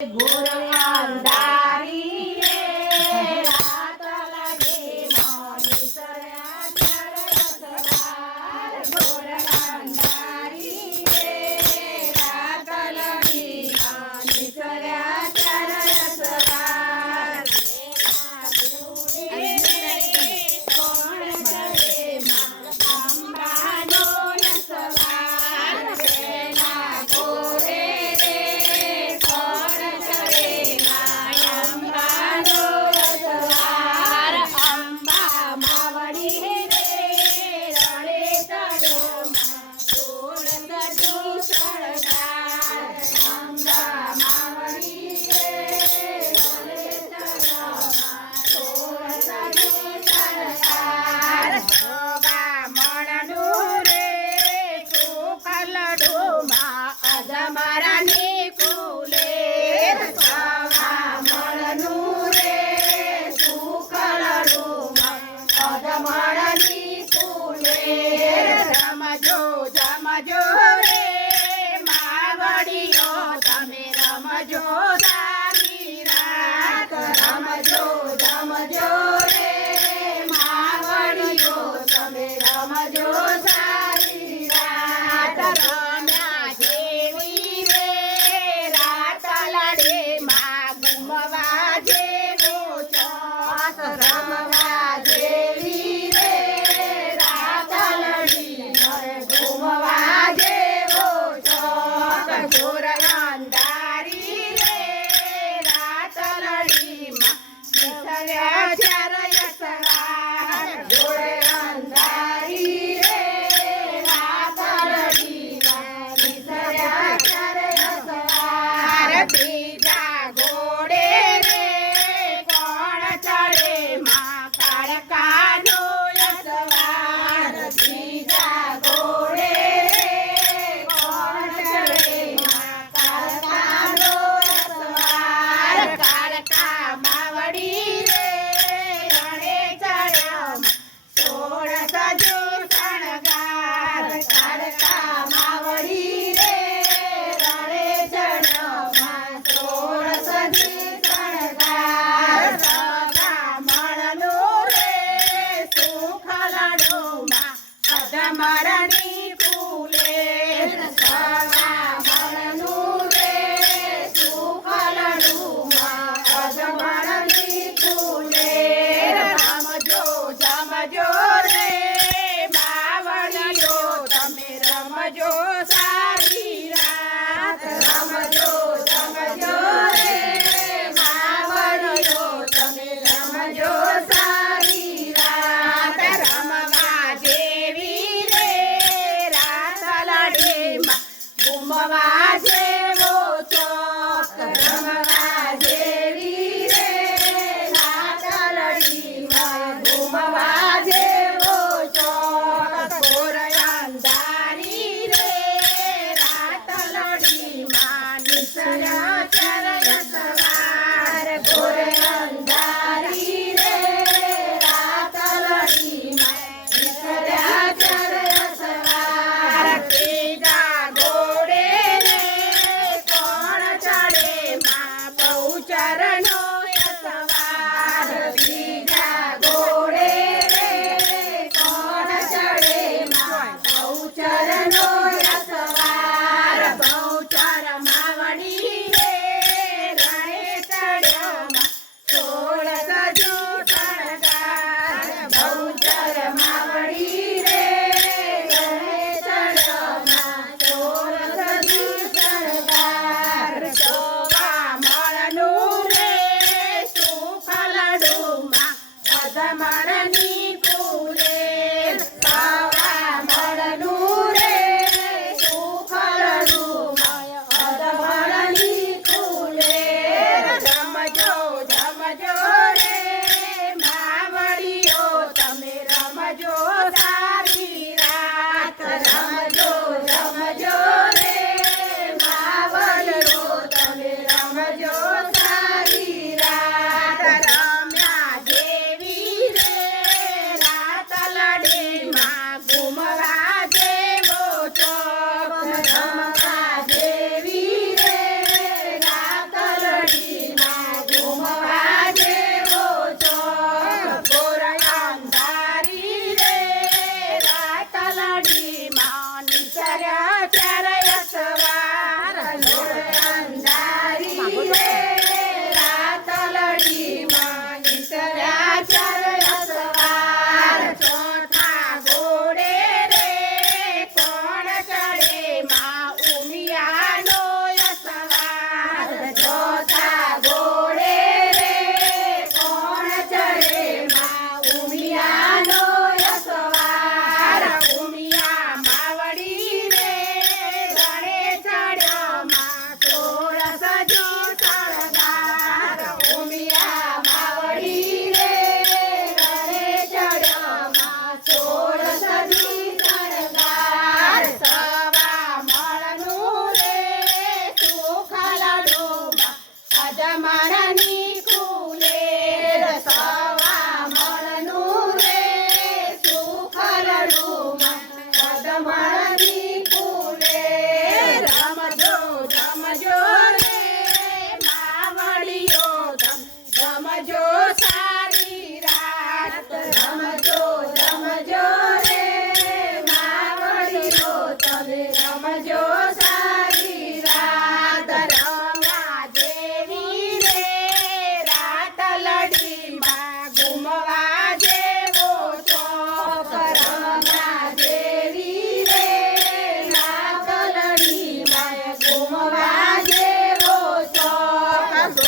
ઘોર અંધારી રે રાત લાગે મોની સર્યા ચરસવાર ઘોર અંધારી રે રાત લાગે મોની સર્યા ચરસવાર કોણ કરે અંબાનો સવાર વેલા ઘોરે રે કોણ કરે અંબાનો સવાર અંબા માવડી રે રડે ચડો સોળ સજુ સરદાર અંબા માવડી રે રડે ચડો સોળ સજુ સરદાર બામણનું રે ચોખલડુમાં અજમરાની કુલે બામણનું રે ચોખલડુમાં અજમરાની કુલે રમજો જમજો રે માવડીઓ તમે રમજો સારી રાત રમજો જમજો રે માવડીઓ તમે રમજો સારી રાત રમ્યા જેવી રે રાત લડે માં ગુમવા જેવો ચોસ રમવા જેવી રે રાત લડી મરે ગુમવા જેવો ચોસ ઘોર અંધારી રે પદમણની કુલે સવા મણનું રે સુખલડું પદમણની કુલે રમજો જમજો રે માવડીઓ જમજો સારી રાત રમજો જમજો રે માવડીઓ તમે રમજો સારી રાત રમ્યા જેવી રે રાત લડીમાં ગુમવા જેવો ચોક રમ્યા જેવી રે રાત લડીમાં ગુમવા જેવો ચોક